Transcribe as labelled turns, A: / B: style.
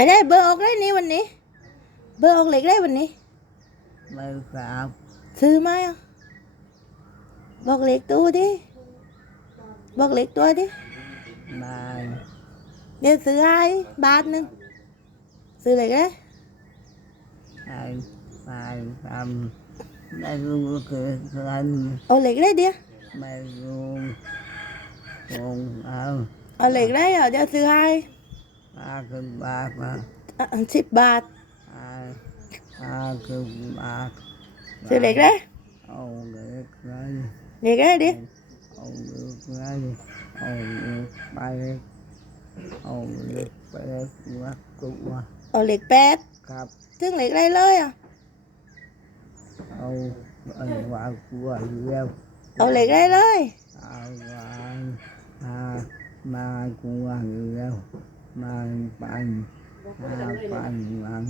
A: ಅದೇ ಬ ಹೋಗ್ಲೇ ನೀವು ಬನ್ನಿ ಬ ಹೋಗ್ಲಿಗ್ಲೇ ಬನ್ನಿ bơ cạp sư mai à bọc liệt tua đi. Bọc liệt tua đi. Mà để sư hai ba nữa sư liệt
B: đấy. Hai ba tam đây luôn
A: cái đấy đi. Mày luôn cùng ờ đấy ở cho sư หล็กตัวดิบอกเหล็กตัวดิ
B: มา
A: เดี๋ยวซื้อให้บาทหนึ่งซื้อเหล็กได้
B: ไอ้ไปทำไม่รู้คือกัน
A: เอาเหล็กได้เดียว
B: ไม่รู้คงเอา
A: เอาเหล็กได้เหรอเดี๋ยวซื้อให้
B: ปลาคือบาทมา
A: สิบบาท
B: ปลาปลาคือบาท
A: ซื้อเหล็กได้
B: เอาเล็กไร
A: เหล็กได้ดิ
B: เอาเล็กไรเอาเล็กไปเอาเล็กไปวัดตัว
A: เอาเหล็กแปด
B: ครับ
A: ซึ่งเหล็กได้เลยอะ
B: เอาไอ้วางกลัวเร็ว
A: เอาเหล็กได้เลย
B: เอาวางมามากลัวเร็วมา Magpaan. Magpaan. Magpaan.